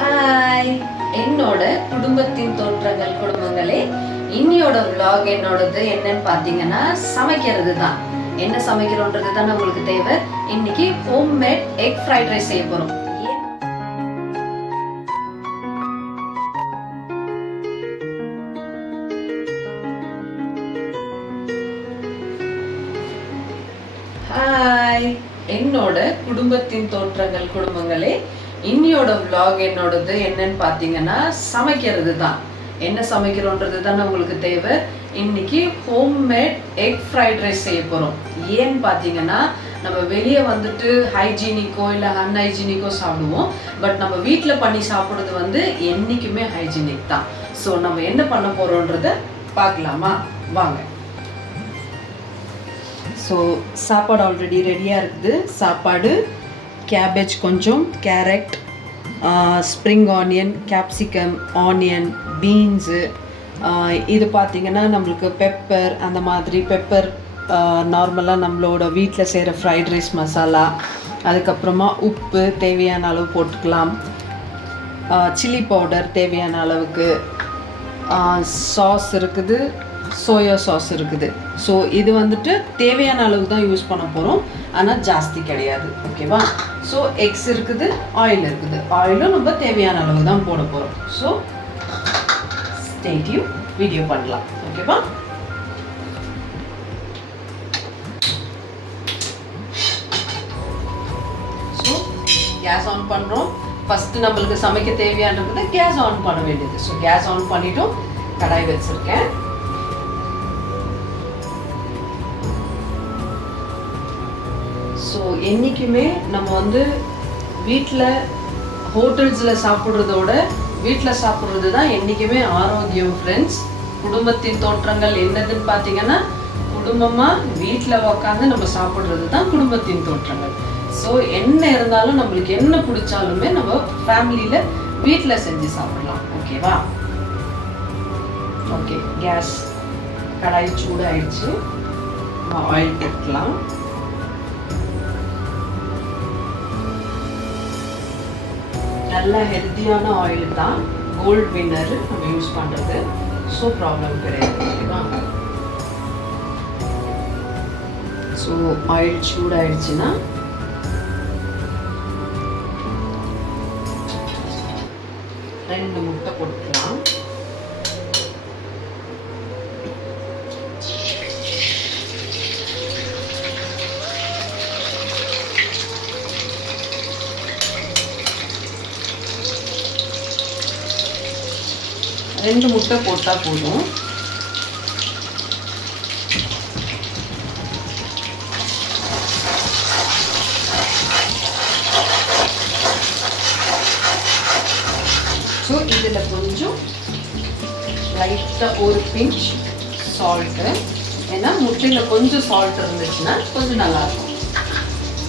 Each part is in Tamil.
ஹாய், என்னோட குடும்பத்தின் தோற்றங்கள் குடும்பங்களே. இன்னியோட vlog என்னோடது என்னன்னு பார்த்தீங்கன்னா சமைக்கிறது தான். என்ன சமைக்கிறோன்றது தான் உங்களுக்கு தேவை. இன்னைக்கு ஹோம்மேட் எக் ஃப்ரைட் ரைஸ் செய்ய போறோம். ஹாய், என்னோட குடும்பத்தின் தோற்றங்கள் குடும்பங்களே. இன்னியோட vlog என்னோடது என்னன்னு பார்த்தீங்கன்னா சமைக்கிறது தான். என்ன சமைக்கிறோன்றது தான் உங்களுக்கு தேவை. இன்னைக்கு ஹோம்மேட் எக் ஃப்ரைட் ரைஸ் செய்ய போகிறோம். ஏன்னு பார்த்தீங்கன்னா நம்ம வெளியே வந்துட்டு ஹைஜீனிக்கோ இல்லை அன்ஹைஜீனிக்கோ சாப்பிடுவோம். பட் நம்ம வீட்டில் பண்ணி சாப்பிட்றது வந்து என்றைக்குமே ஹைஜீனிக் தான். ஸோ நம்ம என்ன பண்ண போகிறோன்றத பார்க்கலாமா? வாங்க. ஸோ சாப்பாடு ஆல்ரெடி ரெடியாக இருக்குது. சாப்பாடு கேபேஜ், கொஞ்சம் carrot, spring onion, capsicum, onion, beans, இது பார்த்திங்கன்னா நம்மளுக்கு பெப்பர், அந்த மாதிரி பெப்பர் நார்மலாக நம்மளோட வீட்டில் செய்கிற ஃப்ரைட் ரைஸ் மசாலா, அதுக்கப்புறமா உப்பு தேவையான அளவு போட்டுக்கலாம், சில்லி பவுடர் தேவையான அளவுக்கு, சாஸ் இருக்குது, சோயா சாஸ் இருக்குது. ஸோ இது வந்துட்டு தேவையான அளவு தான் யூஸ் பண்ண போகிறோம், ஆனால் ஜாஸ்தி கிடையாது. ஓகேவா? ஸோ எக்ஸ் இருக்குது, ஆயில் இருக்குது. ஆயிலும் நம்ம தேவையான அளவு தான் போட போகிறோம். ஸோ ஸ்டே டியூன், வீடியோ பண்ணலாம். ஓகேவா? ஸோ கேஸ் ஆன் பண்ணுறோம். ஃபஸ்ட்டு நம்மளுக்கு சமைக்க தேவையானது கேஸ் ஆன் பண்ண வேண்டியது. ஸோ கேஸ் ஆன் பண்ணிவிட்டோம். கடாய் வச்சுருக்கேன். ஸோ என்றைக்குமே நம்ம வந்து வீட்டில் ஹோட்டல்ஸில் சாப்பிட்றதோட வீட்டில் சாப்பிட்றது தான் என்றைக்குமே ஆரோக்கியம் ஃப்ரெண்ட்ஸ். குடும்பத்தின் தோற்றங்கள் என்னதுன்னு பார்த்தீங்கன்னா குடும்பமாக வீட்டில் உக்காந்து நம்ம சாப்பிட்றது தான் குடும்பத்தின் தோற்றங்கள். ஸோ என்ன இருந்தாலும் நம்மளுக்கு என்ன பிடிச்சாலுமே நம்ம ஃபேமிலியில் வீட்டில் செஞ்சு சாப்பிடலாம். ஓகேவா? ஓகே, கேஸ் கடாய் சூடாயிடுச்சு. ஆயில் போட்டுக்கலாம். நல்ல ஹெல்த்தியான ஆயில் தான், கோல்ட் வின்னர் நம்ம யூஸ் பண்ணுறது. ஸோ ப்ராப்ளம் கிடையாது. ஓகேவா? ஸோ ஆயில் சூடாயிடுச்சுன்னா ரெண்டு முட்டை போட்டுக்கலாம். ரெண்டு முட்டை போட்டால் போதும். ஸோ இதில் கொஞ்சம் லைட்டாக ஒரு பிஞ்ச் சால்ட்டு, ஏன்னா முட்டையில் கொஞ்சம் சால்ட் இருந்துச்சுன்னா கொஞ்சம் நல்லாயிருக்கும்.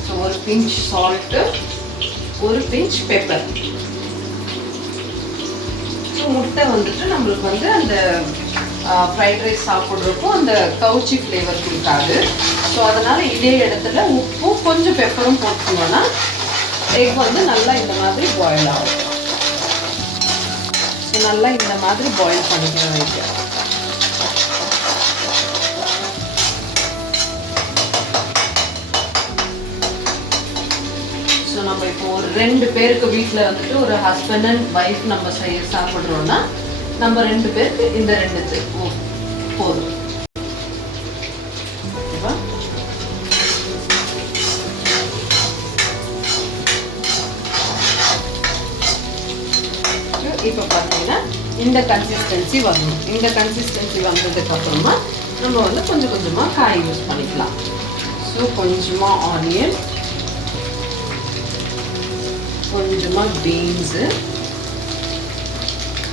ஸோ ஒரு பிஞ்ச் சால்ட்டு, ஒரு பிஞ்ச் பெப்பர். முட்டை வந்துட்டு நம்மளுக்கு வந்து அந்த ஃப்ரைட் ரைஸ் சாப்பிட்றப்போ அந்த கவுச்சி ஃப்ளேவர் கொடுக்காது. ஸோ அதனால் இதே இடத்துல உப்பும் கொஞ்சம் பெப்பரும் போட்டுக்கணும்னா எக் வந்து நல்லா இந்த மாதிரி பாயில் ஆகும். ஸோ நல்லா இந்த மாதிரி பாயில் பண்ணிக்கலாம் வைக்க. ஸோ நம்ம இப்போ ஒரு 2 பேருக்கு வீட்டில் வந்துட்டு ஒரு ஹஸ்பண்ட் அண்ட் ஒய்ஃப் நம்ம சாப்பிட்றோன்னா நம்ம 2 பேருக்கு இந்த 2 போதும். ஓகேவா? இப்போ பார்த்தீங்கன்னா இந்த கன்சிஸ்டன்சி வரணும். இந்த கன்சிஸ்டன்சி வந்ததுக்கு அப்புறமா நம்ம வந்து கொஞ்சம் கொஞ்சமாக காய் யூஸ் பண்ணிக்கலாம். ஸோ கொஞ்சமாக ஆனியன், கொஞ்சமாக பீன்ஸு,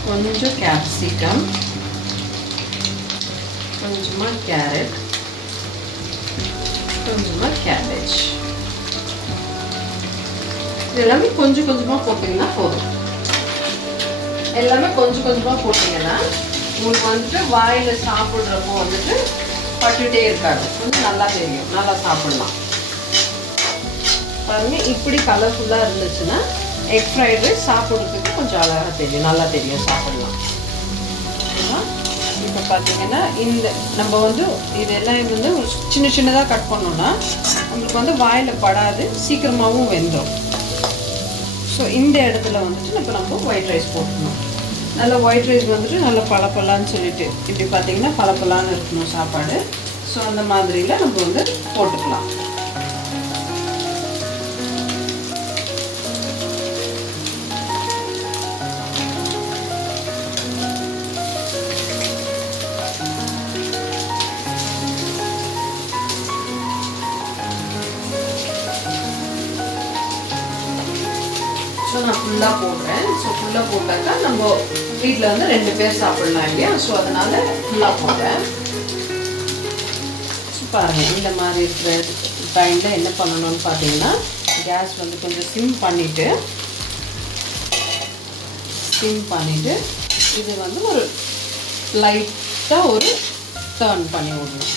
கொஞ்சம் கேப்சிகம், கொஞ்சமாக கேரட், கொஞ்சமாக கேபேஜ். இது எல்லாமே கொஞ்சம் கொஞ்சமாக போட்டிங்கன்னா போதும். எல்லாமே கொஞ்சம் கொஞ்சமாக போட்டிங்கன்னா உங்களுக்கு வந்துட்டு வாயில் சாப்பிட்றப்போ வந்துட்டு பட்டுட்டே இருக்காது, கொஞ்சம் நல்லா தெரியும், நல்லா சாப்பிடலாம். பாருங்கள் இப்படி கலர்ஃபுல்லாக இருந்துச்சுன்னா எக் ஃப்ரைட் ரைஸ் சாப்பிட்றதுக்கு கொஞ்சம் அழகாக தெரியும், நல்லா தெரியும், சாப்பிடலாம். இப்போ பார்த்தீங்கன்னா இந்த நம்ம வந்து இதெல்லாம் வந்து ஒரு சின்னதாக கட் பண்ணோன்னா நம்மளுக்கு வந்து வாயில் படாது, சீக்கிரமாகவும் வெந்துடும். ஸோ இந்த இடத்துல வந்துட்டு நம்ம ஒயிட் ரைஸ் போட்டுக்கணும். நல்லா ஒயிட் ரைஸ் வந்துட்டு நல்லா பளபளன்னு சொல்லிட்டு இப்படி பார்த்தீங்கன்னா பளபளன்னு இருக்கணும் சாப்பாடு. ஸோ அந்த மாதிரியில் நம்ம வந்து போட்டுக்கலாம். ஸோ நான் ஃபுல்லாக போடுறேன். ஸோ ஃபுல்லாக போட்டாக்கா நம்ம வீட்டில் வந்து 2 பேர் சாப்பிட்லாம் இல்லையா? ஸோ அதனால் ஃபுல்லாக போடுறேன். ஸோ பாருங்கள் இந்த மாதிரி இருக்கிற டைமில் என்ன பண்ணணும்னு பார்த்தீங்கன்னா கேஸ் வந்து கொஞ்சம் சிம் பண்ணிவிட்டு இது வந்து ஒரு லைட்டாக ஒரு டர்ன் பண்ணி விடணும்.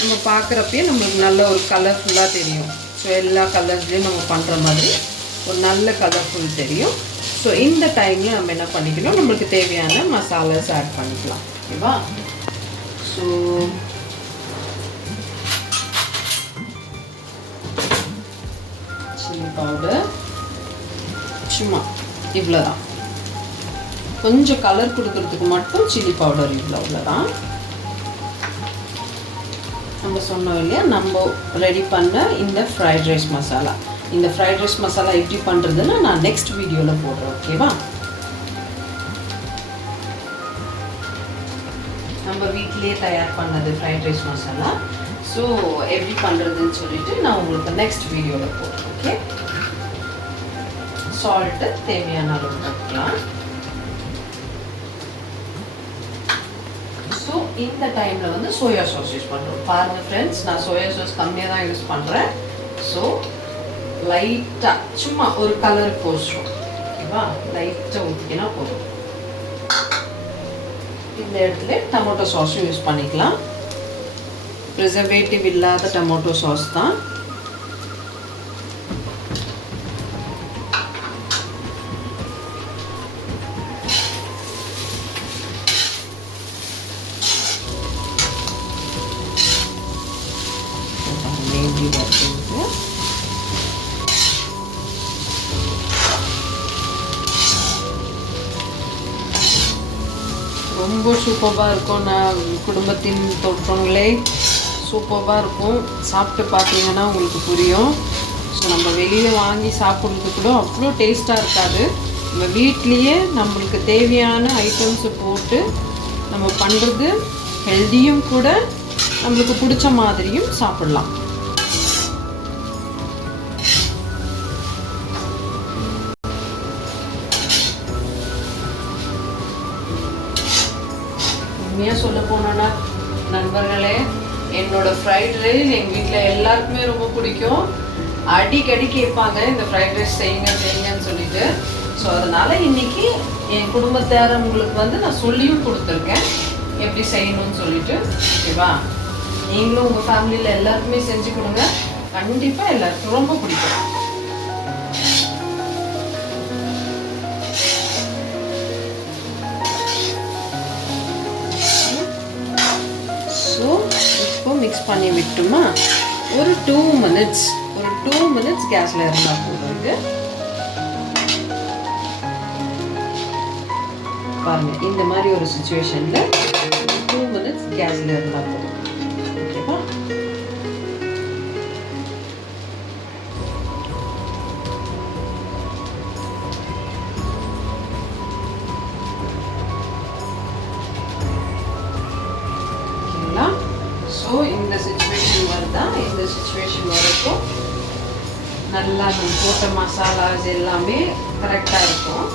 நம்ம பார்க்குறப்பயே நம்மளுக்கு நல்ல ஒரு கலர்ஃபுல்லாக தெரியும். ஸோ எல்லா கலர்ஸ்லேயும் நம்ம பண்ணுற மாதிரி ஒரு நல்ல கலர்ஃபுல் தெரியும். ஸோ இந்த டைமில் நம்ம என்ன பண்ணிக்கணும், நம்மளுக்கு தேவையான மசாலாஸ் ஆட் பண்ணிக்கலாம். ஓகேவா? ஸோ சில்லி பவுடர் சும்மா இவ்வளோதான், கொஞ்சம் கலர் கொடுக்கறதுக்கு மட்டும் சில்லி பவுடர் இவ்வளோதான். நம்ம சொன்னோம் இல்லையா, நம்ம ரெடி பண்ண இந்த ஃப்ரைட் ரைஸ் மசாலா. இந்த ஃப்ரைட் ரைஸ் மசாலா எப்படி பண்ணுறதுன்னு நான் நெக்ஸ்ட் வீடியோவில் போடுறேன். ஓகேவா? நம்ம வீட்டிலேயே தயார் பண்ணது ஃப்ரைட் ரைஸ் மசாலா. ஸோ எப்படி பண்ணுறதுன்னு சொல்லிட்டு நான் உங்களுக்கு நெக்ஸ்ட் வீடியோவில் போடுறேன். ஓகே? சால்ட்டு தேவையான அளவு போட்டுக்கலாம். ஸோ இந்த டைமில் வந்து சோயா சாஸ் யூஸ் பண்ணுறோம். பாருங்கள் ஃப்ரெண்ட்ஸ், நான் சோயா சாஸ் கம்மியாக தான் யூஸ் பண்ணுறேன். ஸோ லைட்டாக சும்மா ஒரு கலர் போஸ்டும். ஓகேவா? லைட்டாக ஊற்றிக்கினா போதும். இந்த இடத்துல டொமேட்டோ சாஸும் யூஸ் பண்ணிக்கலாம். ப்ரிசர்வேட்டிவ் இல்லாத டொமேட்டோ சாஸ் தான். ரொம்ப சூப்பராக இருக்கும். நான் குடும்பத்தின் தோற்றங்களே சூப்பராக இருக்கும். சாப்பிட்டு பார்த்தீங்கன்னா உங்களுக்கு புரியும். ஸோ நம்ம வெளியில் வாங்கி சாப்பிட்றது கூட அவ்வளோ டேஸ்ட்டாக இருக்காது. நம்ம வீட்லேயே நம்மளுக்கு தேவையான ஐட்டம்ஸை போட்டு நம்ம பண்ணுறது ஹெல்த்தியும் கூட, நம்மளுக்கு பிடிச்ச மாதிரியும் சாப்பிட்லாம். உண்மையாக சொல்ல போனோன்னா நண்பர்களே, என்னோட ஃப்ரைட் ரைஸ் எங்கள் வீட்டில் எல்லாருக்குமே ரொம்ப பிடிக்கும். அடிக்கடி கேட்பாங்க இந்த ஃப்ரைட் ரைஸ் செய்யுங்கன்னு சொல்லிட்டு. ஸோ அதனால் இன்றைக்கி என் குடும்பத்தாரவங்களுக்கு வந்து நான் சொல்லியும் கொடுத்துருக்கேன் எப்படி செய்யணும்னு சொல்லிட்டு. ஓகேவா? நீங்களும் உங்கள் ஃபேமிலியில் எல்லாருக்குமே செஞ்சு கொடுங்க. கண்டிப்பாக எல்லாருக்கும் ரொம்ப பிடிக்கும். ஸோ இப்போ மிக்ஸ் பண்ணி விட்டோமா, ஒரு 2 மினிட்ஸ் கேஸில் இருந்தால் போதுங்க. பாருங்கள், இந்த மாதிரி ஒரு சுச்சுவேஷனில் 2 மினிட்ஸ் கேஸில் இருந்தால் போதும். ஓகேவா? ஸோ இந்த சுச்சுவேஷன் வருதா, இந்த சுச்சுவேஷன் வரைக்கும் நல்லா போட்ட மசாலாஸ் எல்லாமே கரெக்டாக இருக்கும்.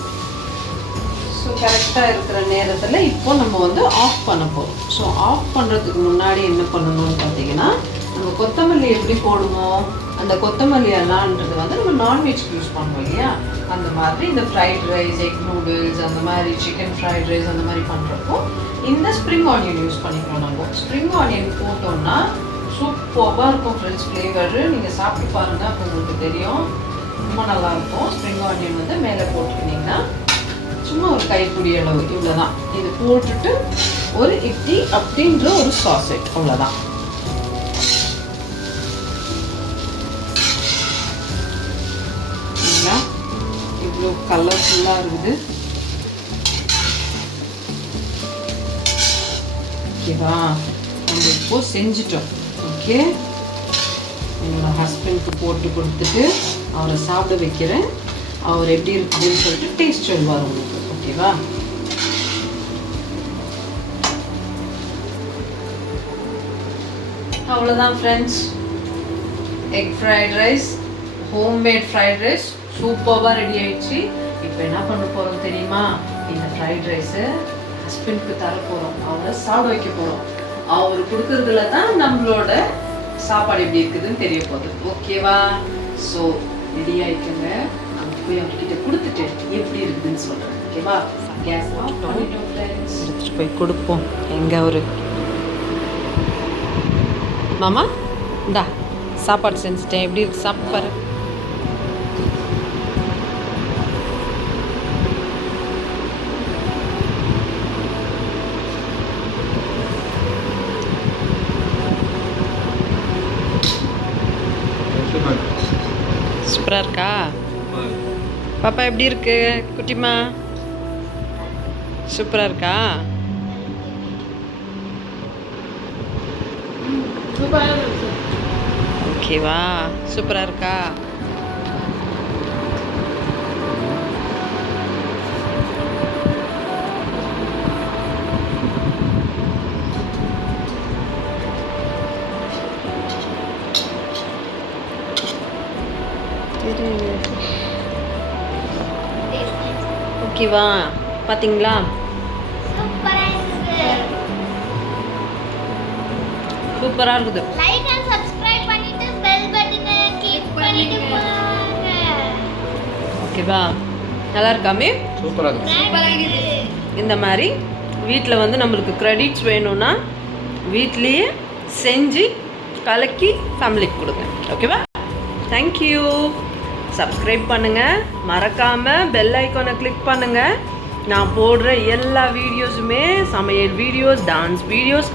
ஸோ கரெக்டாக இருக்கிற நேரத்தில் இப்போ நம்ம வந்து ஆஃப் பண்ண போகிறோம். ஸோ ஆஃப் பண்ணுறதுக்கு முன்னாடி என்ன பண்ணணும்னு பார்த்தீங்கன்னா, நம்ம கொத்தமல்லி எப்படி போடுவோம், அந்த கொத்தமல்லி எல்லான்றது வந்து நம்ம நான்வெஜ்க்கு யூஸ் பண்ணுவோம் இல்லையா? அந்த மாதிரி இந்த ஃப்ரைட் ரைஸ், எக் நூடுல்ஸ், அந்த மாதிரி சிக்கன் ஃப்ரைட் ரைஸ் அந்த மாதிரி பண்ணுறப்போ இந்த ஸ்ப்ரிங் ஆனியன் யூஸ் பண்ணிக்கிறோம். நம்ம ஸ்ப்ரிங் ஆனியன் போட்டோம்னா சூப்பர் சூப்பராக இருக்கும் ஃப்ரெண்ட்ஸ் ஃப்ளேவரு. நீங்கள் சாப்பிட்டு பாருங்கள், அப்போ உங்களுக்கு தெரியும். ரொம்ப நல்லாயிருக்கும். ஸ்ப்ரிங் ஆனியன் வந்து மேலே போட்டுக்கிட்டிங்கன்னா சும்மா ஒரு கைப்பிடி அளவு இவ்வளோதான். இது போட்டுட்டு ஒரு இட்லி அப்படின்ற ஒரு சாசெட் அவ்வளோதான். இவ்வளோ கலர்ஃபுல்லாக இருக்குது. ஓகேவா, நம்ம இப்போ செஞ்சிட்டோம். ஓகே, என்னோட ஹஸ்பண்டுக்கு போட்டு கொடுத்துட்டு அவரை சாப்பிட வைக்கிறேன். அவர் எப்படி இருக்குதுன்னு சொல்லிட்டு டேஸ்ட் சொல்வார் உங்களுக்கு. ஓகேவா, அவ்வளோதான் friends. Egg fried rice, homemade fried rice சூப்பராக ரெடி ஆயிடுச்சு. இப்போ என்ன பண்ண போகிறோம் தெரியுமா? இந்த ஃப்ரைட் ரைஸை ஹஸ்பண்டுக்கு தர போகிறோம், அவரை சாப்பிட வைக்க போகிறோம். அவர் கொடுக்கறதுல தான் நம்மளோட சாப்பாடு எப்படி இருக்குதுன்னு தெரிய போகுது. ஓகேவா, ஸோ ரெடி ஆகிக்கோங்க. நம்ம போய் அவர்கிட்ட கொடுத்துட்டு எப்படி இருக்குதுன்னு சொல்கிறேன். ஓகேவா, கேஸ் ஆஃப் பண்ணிட்டோம் ஃப்ரெண்ட்ஸ். எடுத்துகிட்டு போய் கொடுப்போம். எங்கே ஒரு மாமா, இந்தா சாப்பாடு செஞ்சுட்டேன், எப்படி இருக்கு சாப்பிட்டு பாரு. சூப்பராக இருக்கா பாப்பா? எப்படி இருக்கு குட்டிமா? சூப்பராக இருக்கா? ஓகேவா, சூப்பராக இருக்கா? ஓகேவா, பார்த்தீங்களா? சூப்பராக இருக்குது. லைக் அண்ட் சப்ஸ்கிரைப் பண்ணிட்டு பெல் பட்டனை கிளிக் பண்ணிட்டு போங்க. ஓகேவா, நல்லா இருக்காமே? சூப்பராக இருக்குது. இந்த மாதிரி வீட்டில் வந்து நம்மளுக்கு கிரெடிட்ஸ் வேணும்னா வீட்லேயே செஞ்சு கலக்கி ஃபேமிலிக்கு கொடுங்க. ஓகேவா, தேங்க்யூ. சப்ஸ்கிரைப் பண்ணுங்கள், மறக்காமல் பெல் ஐக்கானை கிளிக் பண்ணுங்கள். நான் போடுற எல்லா வீடியோஸுமே, சமையல் வீடியோஸ், டான்ஸ் வீடியோஸ்,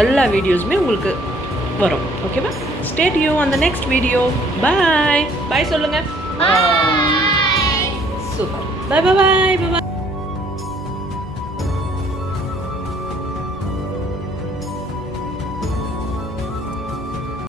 எல்லா வீடியோஸுமே உங்களுக்கு வரும். ஓகேவா, stay tune on the next video. Bye bye சொல்லுங்கள். Bye. Super. Bye bye bye பாய்.